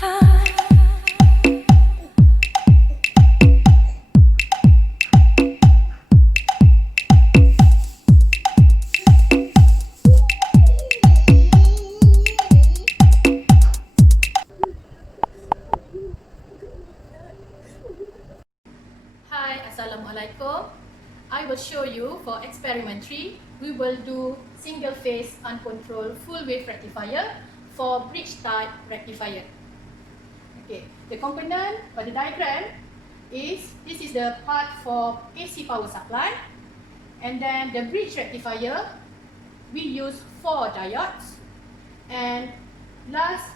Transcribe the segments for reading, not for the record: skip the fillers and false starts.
Hi, Assalamualaikum. I will show you for experiment 3, we will do single phase uncontrolled full wave rectifier for bridge type rectifier. Okay, the component or the diagram is, this is the part for AC power supply, and then the bridge rectifier, we use 4 diodes, and last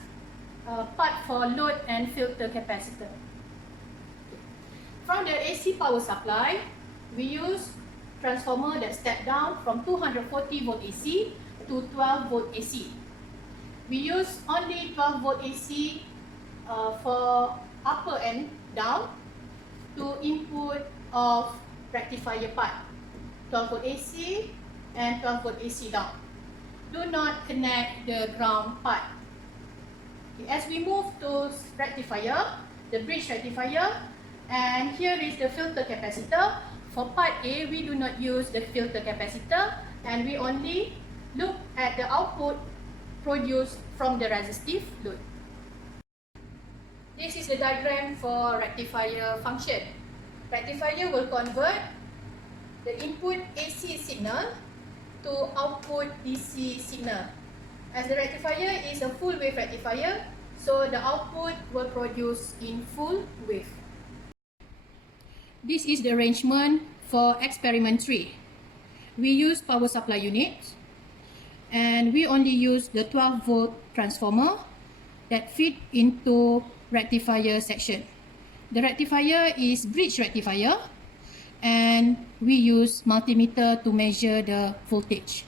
part for load and filter capacitor. From the AC power supply, we use transformer that step down from 240 volt AC to 12 volt AC. We use only 12 volt AC for upper and down to input of rectifier part. 12 volt AC and 12 volt AC down. Do not connect the ground part. Okay, as we move to rectifier, the bridge rectifier, and here is the filter capacitor. For part A, we do not use the filter capacitor, and we only look at the output produced from the resistive load. This is the diagram for rectifier function. Rectifier will convert the input AC signal to output DC signal. As the rectifier is a full wave rectifier, so the output will produce in full wave. This is the arrangement for experiment 3. We use power supply unit, and we only use the 12 volt transformer that fit into rectifier section. The rectifier is bridge rectifier, and we use multimeter to measure the voltage.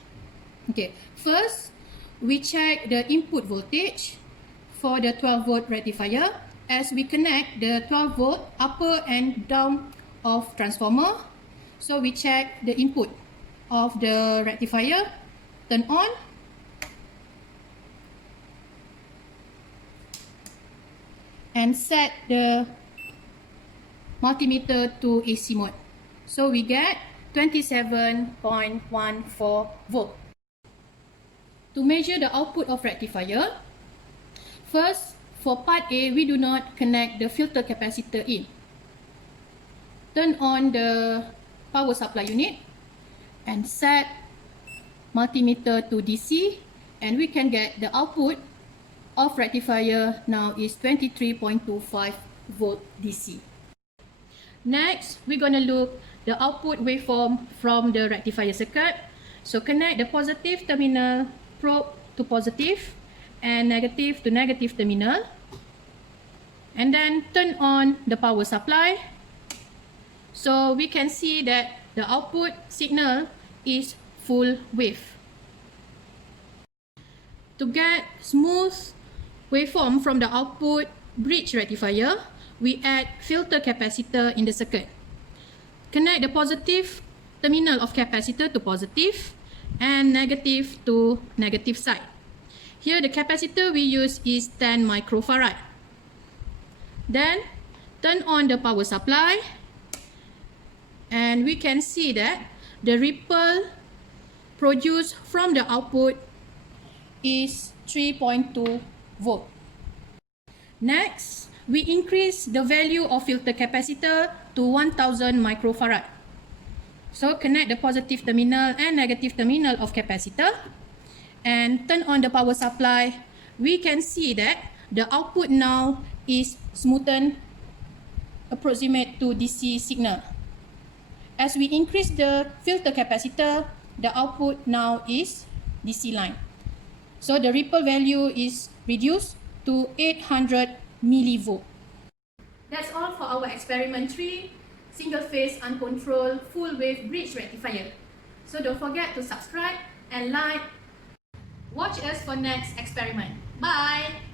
Okay, first we check the input voltage for the 12 volt rectifier as we connect the 12 volt upper and down of transformer. So we check the input of the rectifier, turn on, and set the multimeter to AC mode. So we get 27.14 volt. To measure the output of rectifier, first for part A, we do not connect the filter capacitor in. Turn on the power supply unit and set multimeter to DC, and we can get the output of rectifier now is 23.25 volt DC. Next, we're going to look the output waveform from the rectifier circuit. So connect the positive terminal probe to positive and negative to negative terminal, and then turn on the power supply. So we can see that the output signal is full wave. To get smooth waveform from the output bridge rectifier, we add filter capacitor in the circuit. Connect the positive terminal of capacitor to positive and negative to negative side. Here the capacitor we use is 10 microfarad. Then turn on the power supply, and we can see that the ripple produced from the output is 3.2 volt. Next, we increase the value of filter capacitor to 1000 microfarad. So connect the positive terminal and negative terminal of capacitor and turn on the power supply. We can see that the output now is smoothened approximate to DC signal. As we increase the filter capacitor, the output now is DC line. So the ripple value is reduced to 800 millivolt. That's all for our experiment 3, single phase uncontrolled full wave bridge rectifier. So don't forget to subscribe and like. Watch us for next experiment. Bye!